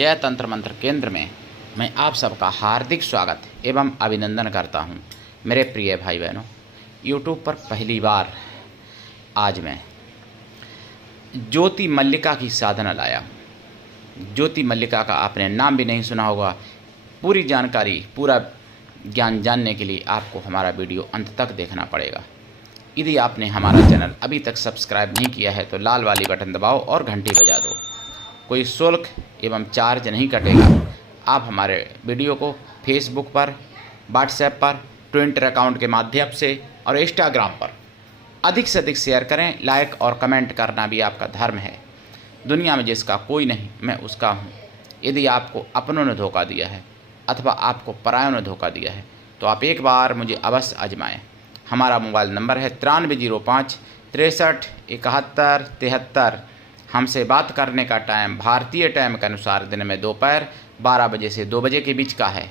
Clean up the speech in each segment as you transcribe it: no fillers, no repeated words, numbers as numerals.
जय तंत्र मंत्र केंद्र में मैं आप सबका हार्दिक स्वागत एवं अभिनंदन करता हूं। मेरे प्रिय भाई बहनों, यूट्यूब पर पहली बार आज मैं ज्योति मल्लिका की साधना लाया हूं। ज्योति मल्लिका का आपने नाम भी नहीं सुना होगा। पूरी जानकारी, पूरा ज्ञान जानने के लिए आपको हमारा वीडियो अंत तक देखना पड़ेगा। यदि आपने हमारा चैनल अभी तक सब्सक्राइब नहीं किया है तो लाल वाली बटन दबाओ और घंटी बजा दो। कोई शुल्क एवं चार्ज नहीं कटेगा। आप हमारे वीडियो को फेसबुक पर, व्हाट्सएप पर, ट्विटर अकाउंट के माध्यम से और इंस्टाग्राम पर अधिक से अधिक शेयर करें। लाइक और कमेंट करना भी आपका धर्म है। दुनिया में जिसका कोई नहीं, मैं उसका हूँ। यदि आपको अपनों ने धोखा दिया है अथवा आपको परायों ने धोखा दिया है तो आप एक बार मुझे अवश्य आजमाएं। हमारा मोबाइल नंबर है 9305 63 71 73। हमसे बात करने का टाइम भारतीय टाइम के अनुसार दिन में दोपहर 12 बजे से 2 बजे के बीच का है।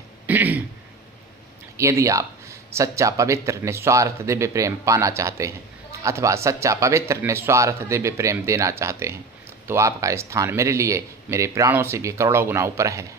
यदि आप सच्चा पवित्र निस्वार्थ दिव्य प्रेम पाना चाहते हैं अथवा सच्चा पवित्र निस्वार्थ दिव्य प्रेम देना चाहते हैं तो आपका स्थान मेरे लिए मेरे प्राणों से भी करोड़ों गुना ऊपर है।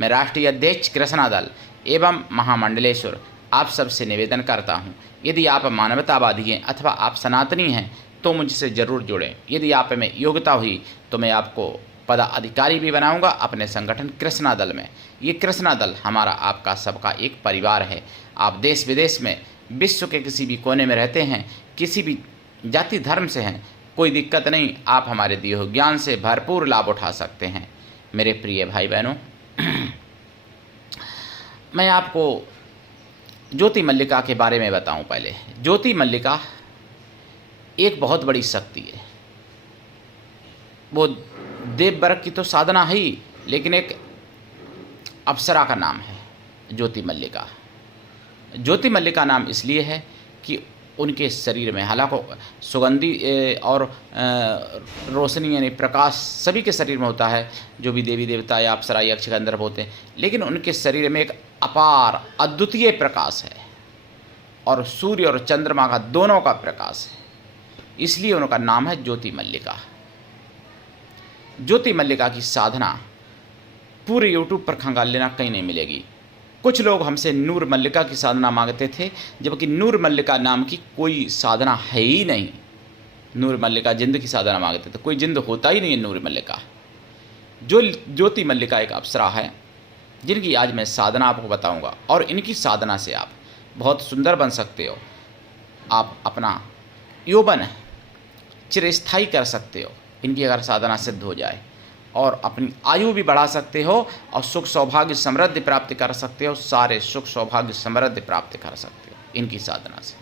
मैं राष्ट्रीय अध्यक्ष कृष्णा दल एवं महामंडलेश्वर आप सबसे निवेदन करता हूं, यदि आप मानवतावादी हैं अथवा आप सनातनी हैं तो मुझसे ज़रूर जुड़ें। यदि आप में योग्यता हुई तो मैं आपको पदाधिकारी भी बनाऊंगा अपने संगठन कृष्णा दल में। ये कृष्णा दल हमारा आपका सबका एक परिवार है। आप देश विदेश में, विश्व के किसी भी कोने में रहते हैं, किसी भी जाति धर्म से हैं, कोई दिक्कत नहीं। आप हमारे दिए हुए ज्ञान से भरपूर लाभ उठा सकते हैं। मेरे प्रिय भाई बहनों, मैं आपको ज्योति मल्लिका के बारे में बताऊं। पहले ज्योति मल्लिका एक बहुत बड़ी शक्ति है। वो देव वर्ग की तो साधना है ही, लेकिन एक अप्सरा का नाम है ज्योति मल्लिका। ज्योति मल्लिका नाम इसलिए है कि उनके शरीर में, हालांकि सुगंधी और रोशनी यानी प्रकाश सभी के शरीर में होता है, जो भी देवी देवता या अप्सरा या यक्षगंधर्व होते हैं, लेकिन उनके शरीर में एक अपार अद्वितीय प्रकाश है और सूर्य और चंद्रमा का दोनों का प्रकाश है। इसलिए उनका नाम है ज्योति मल्लिका। ज्योति मल्लिका की साधना पूरे यूट्यूब पर खंगाल लेना कहीं नहीं मिलेगी। कुछ लोग हमसे नूर मल्लिका की साधना मांगते थे, जबकि नूर मल्लिका नाम की कोई साधना है ही नहीं। नूर मल्लिका जिंद की साधना मांगते थे, कोई जिंद होता ही नहीं है नूर मल्लिका। जो ज्योति मल्लिका एक अप्सरा है जिनकी आज मैं साधना आपको बताऊंगा, और इनकी साधना से आप बहुत सुंदर बन सकते हो। आप अपना यौवन चिरस्थायी कर सकते हो इनकी अगर साधना सिद्ध हो जाए, और अपनी आयु भी बढ़ा सकते हो और सुख सौभाग्य समृद्धि प्राप्त कर सकते हो। सारे सुख सौभाग्य समृद्धि प्राप्त कर सकते हो इनकी साधना से।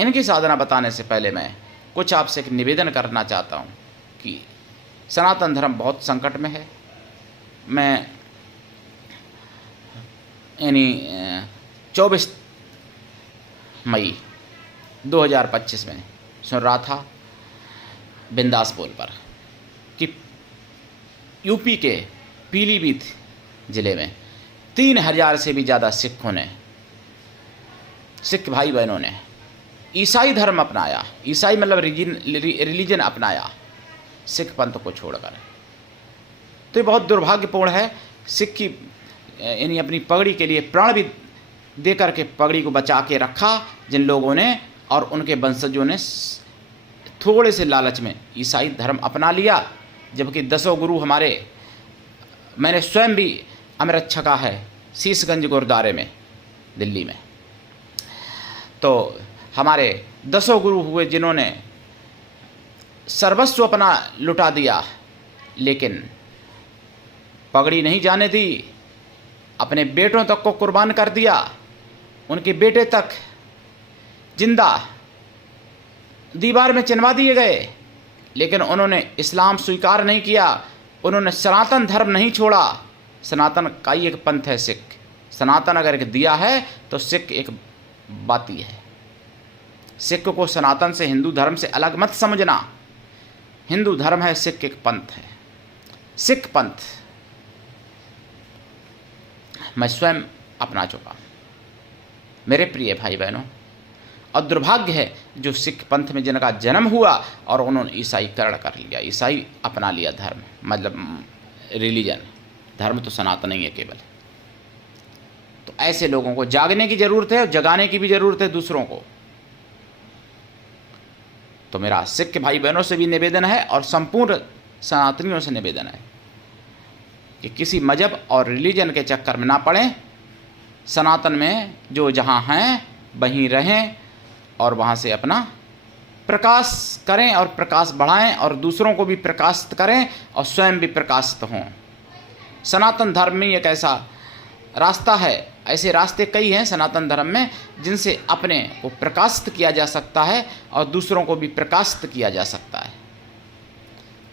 इनकी साधना बताने से पहले मैं कुछ आपसे एक निवेदन करना चाहता हूँ कि सनातन धर्म बहुत संकट में है। मैं यानी 24 मई 2025 में सुन रहा था बिंदासपुर पर कि यूपी के पीलीभीत ज़िले में 3000 से भी ज़्यादा सिख भाई बहनों ने ईसाई धर्म अपनाया। ईसाई मतलब रिलीजन अपनाया सिख पंथ को छोड़कर। तो ये बहुत दुर्भाग्यपूर्ण है। सिख की यानी अपनी पगड़ी के लिए प्राण भी दे करके पगड़ी को बचा के रखा जिन लोगों ने, और उनके वंशजों ने थोड़े से लालच में ईसाई धर्म अपना लिया। जबकि 10 गुरु हमारे, मैंने स्वयं भी अमृत छका है शीशगंज गुरुद्वारे में दिल्ली में। तो हमारे 10 गुरु हुए जिन्होंने सर्वस्व अपना लुटा दिया, लेकिन पगड़ी नहीं जाने दी। अपने बेटों तक को कुर्बान कर दिया। उनके बेटे तक जिंदा दीवार में चिनवा दिए गए, लेकिन उन्होंने इस्लाम स्वीकार नहीं किया। उन्होंने सनातन धर्म नहीं छोड़ा। सनातन का ही एक पंथ है सिख। सनातन अगर एक दिया है तो सिख एक बाती है। सिख को सनातन से, हिंदू धर्म से अलग मत समझना। हिंदू धर्म है, सिख एक पंथ है। सिख पंथ मैं स्वयं अपना चुका मेरे प्रिय भाई बहनों। और दुर्भाग्य है जो सिख पंथ में जिनका जन्म हुआ और उन्होंने ईसाईकरण कर लिया, ईसाई अपना लिया धर्म, मतलब रिलीजन, धर्म तो सनातन ही है केवल। तो ऐसे लोगों को जागने की ज़रूरत है और जगाने की भी ज़रूरत है दूसरों को। तो मेरा सिख भाई बहनों से भी निवेदन है और संपूर्ण सनातनियों से निवेदन है कि किसी मजहब और रिलीजन के चक्कर में ना पड़ें। सनातन में जो जहाँ हैं वहीं रहें और वहाँ से अपना प्रकाश करें और प्रकाश बढ़ाएं और दूसरों को भी प्रकाशित करें और स्वयं भी प्रकाशित हों। सनातन धर्म में एक ऐसा रास्ता है, ऐसे रास्ते कई हैं सनातन धर्म में जिनसे अपने को प्रकाशित किया जा सकता है और दूसरों को भी प्रकाशित किया जा सकता है।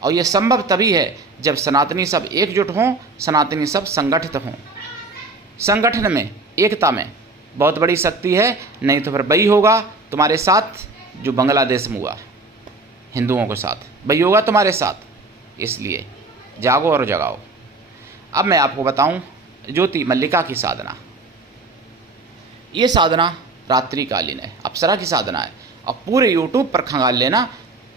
और ये संभव तभी है जब सनातनी सब एकजुट हों, सनातनी सब संगठित हों। संगठन में, एकता में बहुत बड़ी शक्ति है। नहीं तो फिर वही होगा तुम्हारे साथ जो बांग्लादेश में हुआ, हिंदुओं के साथ वही होगा तुम्हारे साथ। इसलिए जागो और जगाओ। अब मैं आपको बताऊं ज्योति मल्लिका की साधना। ये साधना रात्रिकालीन है, अप्सरा की साधना है और पूरे यूट्यूब पर खंगाल लेना,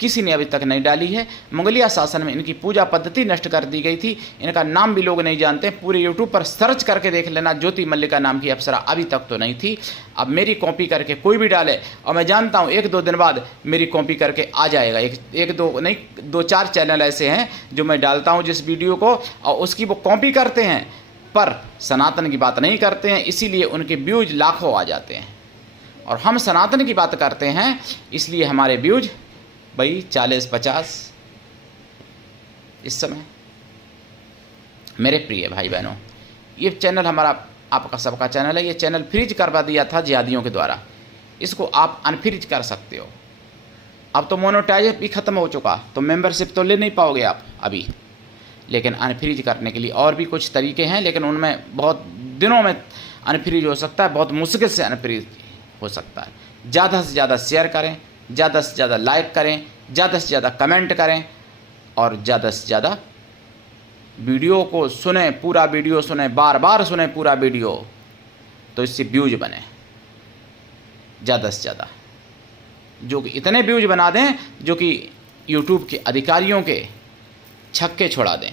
किसी ने अभी तक नहीं डाली है। मुगलिया शासन में इनकी पूजा पद्धति नष्ट कर दी गई थी, इनका नाम भी लोग नहीं जानते। पूरे यूट्यूब पर सर्च करके देख लेना, ज्योति मल्लिका नाम की अप्सरा अभी तक तो नहीं थी। अब मेरी कॉपी करके कोई भी डाले और मैं जानता हूँ 1-2 दिन बाद मेरी कॉपी करके आ जाएगा। एक दो नहीं 2-4 चैनल ऐसे हैं जो मैं डालता हूँ जिस वीडियो को, और उसकी वो कॉपी करते हैं पर सनातन की बात नहीं करते हैं, इसीलिए उनके व्यूज लाखों आ जाते हैं। और हम सनातन की बात करते हैं इसलिए हमारे व्यूज भाई 40-50 इस समय। मेरे प्रिय भाई बहनों, ये चैनल हमारा आपका सबका चैनल है। ये चैनल फ्रीज करवा दिया था जिहादियों के द्वारा, इसको आप अनफ्रीज कर सकते हो। अब तो मोनेटाइज भी ख़त्म हो चुका, तो मेंबरशिप तो ले नहीं पाओगे आप अभी, लेकिन अनफ्रीज करने के लिए और भी कुछ तरीके हैं, लेकिन उनमें बहुत दिनों में अनफ्रीज हो सकता है, बहुत मुश्किल से अनफ्रीज हो सकता है। ज़्यादा से ज़्यादा शेयर करें, ज़्यादा से ज़्यादा लाइक करें, ज़्यादा से ज़्यादा कमेंट करें और ज़्यादा से ज़्यादा वीडियो को सुने, पूरा वीडियो सुने, बार बार सुने पूरा वीडियो, तो इससे व्यूज बने ज़्यादा से ज़्यादा, जो कि इतने व्यूज बना दें जो कि यूट्यूब के अधिकारियों के छक्के छोड़ा दें।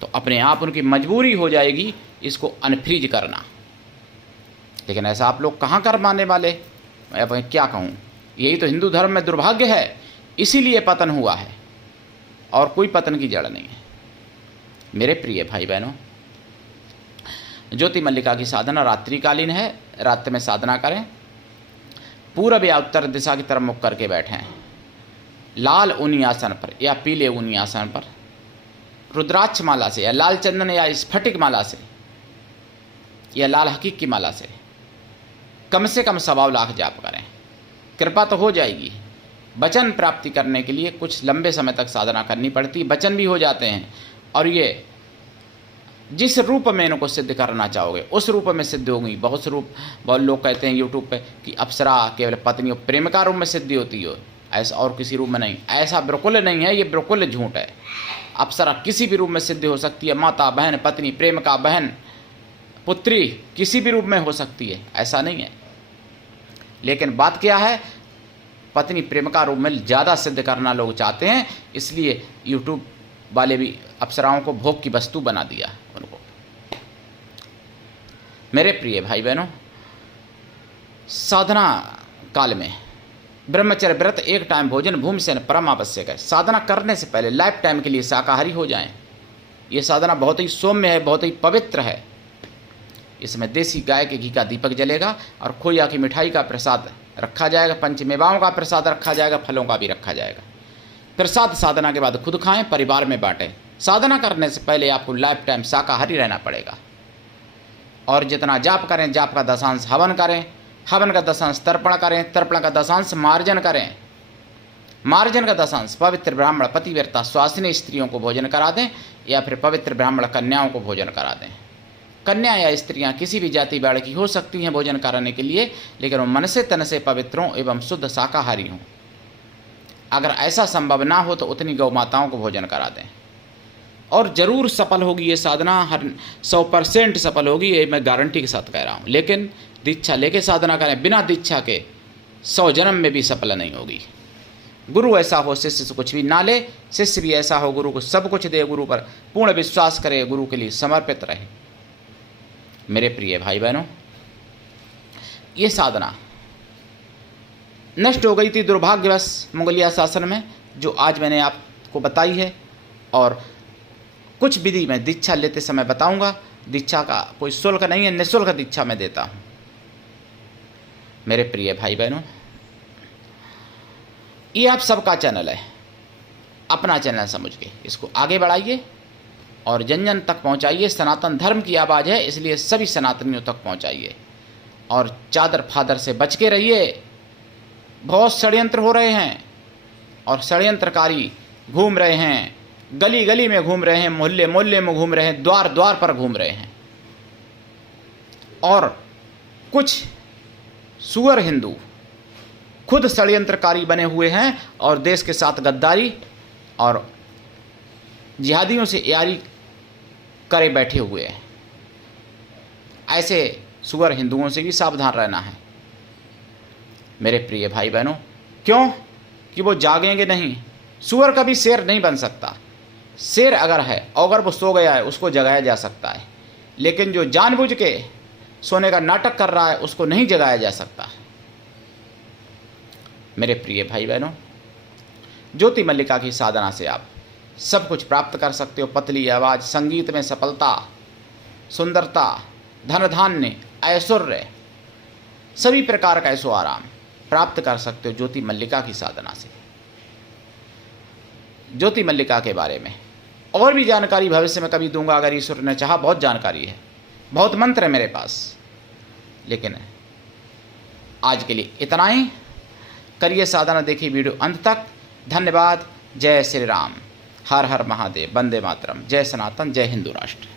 तो अपने आप उनकी मजबूरी हो जाएगी इसको अनफ्रीज करना। लेकिन ऐसा आप लोग कहाँ कर पाने वाले, मैं अब क्या कहूँ। यही तो हिंदू धर्म में दुर्भाग्य है, इसीलिए पतन हुआ है और कोई पतन की जड़ नहीं है। मेरे प्रिय भाई बहनों, ज्योति मल्लिका की साधना रात्रिकालीन है। रात में साधना करें, पूरब या उत्तर दिशा की तरफ मुख करके बैठें, लाल ऊनी आसन पर या पीले ऊनी आसन पर, रुद्राक्ष माला से या लाल चंदन या स्फटिक माला से या लाल हकीक की माला से कम 100 लाख जाप करें। कृपा तो हो जाएगी। वचन प्राप्ति करने के लिए कुछ लंबे समय तक साधना करनी पड़ती, वचन भी हो जाते हैं। और ये जिस रूप में इनको सिद्ध करना चाहोगे उस रूप में सिद्ध होगी। बहुत लोग कहते हैं यूट्यूब पे कि अप्सरा केवल पत्नी और प्रेमिका रूप में सिद्धि होती हो, ऐसा और किसी रूप में नहीं। ऐसा बिल्कुल नहीं है, ये बिल्कुल झूठ है। अप्सरा किसी भी रूप में सिद्ध हो सकती है, माता, बहन, पत्नी, प्रेमिका, बहन, पुत्री, किसी भी रूप में हो सकती है, ऐसा नहीं है। लेकिन बात क्या है, पत्नी प्रेमिका रूप में ज़्यादा सिद्ध करना लोग चाहते हैं, इसलिए यूट्यूब वाले भी अप्सराओं को भोग की वस्तु बना दिया उनको। मेरे प्रिय भाई बहनों, साधना काल में ब्रह्मचर्य व्रत, एक टाइम भोजन, भूमि से परम आवश्यक है। साधना करने से पहले लाइफ टाइम के लिए शाकाहारी हो जाएं। ये साधना बहुत ही सौम्य है, बहुत ही पवित्र है। इसमें देसी गाय के घी का दीपक जलेगा और खोया की मिठाई का प्रसाद रखा जाएगा, पंचमेवाओं का प्रसाद रखा जाएगा, फलों का भी रखा जाएगा। प्रसाद साधना के बाद खुद खाएं, परिवार में बांटें। साधना करने से पहले आपको लाइफ टाइम शाकाहारी रहना पड़ेगा। और जितना जाप करें, जाप का दशांश हवन करें, हवन का दशांश तर्पण करें, तर्पण का दशांश मार्जन करें, मार्जन का दशांश पवित्र ब्राह्मण पतिव्रता स्वासिनी स्त्रियों को भोजन करा दें या फिर पवित्र ब्राह्मण कन्याओं को भोजन करा दें। कन्या या स्त्रियां किसी भी जाति बाड़ की हो सकती हैं भोजन कराने के लिए, लेकिन वो मन से तन से पवित्र हों एवं शुद्ध शाकाहारी हों। अगर ऐसा संभव ना हो तो उतनी गौ माताओं को भोजन करा दें। और ज़रूर सफल होगी ये साधना, हर 100% सफल होगी, ये मैं गारंटी के साथ कह रहा हूँ। लेकिन दीक्षा लेके साधना करें, बिना दीक्षा के 100 जन्म में भी सफल नहीं होगी। गुरु ऐसा हो शिष्य से कुछ भी ना ले, शिष्य भी ऐसा हो गुरु को सब कुछ दे, गुरु पर पूर्ण विश्वास करे, गुरु के लिए समर्पित रहे। मेरे प्रिय भाई बहनों, ये साधना नष्ट हो गई थी दुर्भाग्यवश मुगलिया शासन में, जो आज मैंने आपको बताई है, और कुछ विधि मैं दीक्षा लेते समय बताऊंगा। दीक्षा का कोई शुल्क नहीं है, निःशुल्क दीक्षा मैं देता हूं। मेरे प्रिय भाई बहनों, ये आप सबका चैनल है, अपना चैनल समझ के इसको आगे बढ़ाइए और जन जन तक पहुंचाइए। सनातन धर्म की आवाज़ है, इसलिए सभी सनातनियों तक पहुंचाइए और चादर फादर से बच के रहिए। बहुत षड्यंत्र हो रहे हैं और षड्यंत्रकारी घूम रहे हैं, गली गली में घूम रहे हैं, मोहल्ले मोहल्ले में घूम रहे हैं, द्वार द्वार पर घूम रहे हैं। और कुछ सुअर हिंदू खुद षड्यंत्रकारी बने हुए हैं और देश के साथ गद्दारी और जिहादियों से यारी करे बैठे हुए हैं। ऐसे सुअर हिंदुओं से भी सावधान रहना है मेरे प्रिय भाई बहनों। क्यों कि वो जागेंगे नहीं। सुअर कभी शेर नहीं बन सकता। शेर अगर है और अगर वो सो गया है उसको जगाया जा सकता है, लेकिन जो जानबूझ के सोने का नाटक कर रहा है उसको नहीं जगाया जा सकता। मेरे प्रिय भाई बहनों, ज्योति मल्लिका की साधना से आप सब कुछ प्राप्त कर सकते हो। पतली आवाज़, संगीत में सफलता, सुंदरता, धन धान्य, ऐश्वर्य, सभी प्रकार का ऐशो आराम प्राप्त कर सकते हो ज्योति मल्लिका की साधना से। ज्योति मल्लिका के बारे में और भी जानकारी भविष्य में कभी दूंगा, अगर ईश्वर ने चाहा। बहुत जानकारी है, बहुत मंत्र है मेरे पास, लेकिन आज के लिए इतना ही। करिए साधना, देखिए वीडियो अंत तक। धन्यवाद। जय श्री राम। हर हर महादेव। वंदे मातरम। जय सनातन। जय हिंदू राष्ट्र।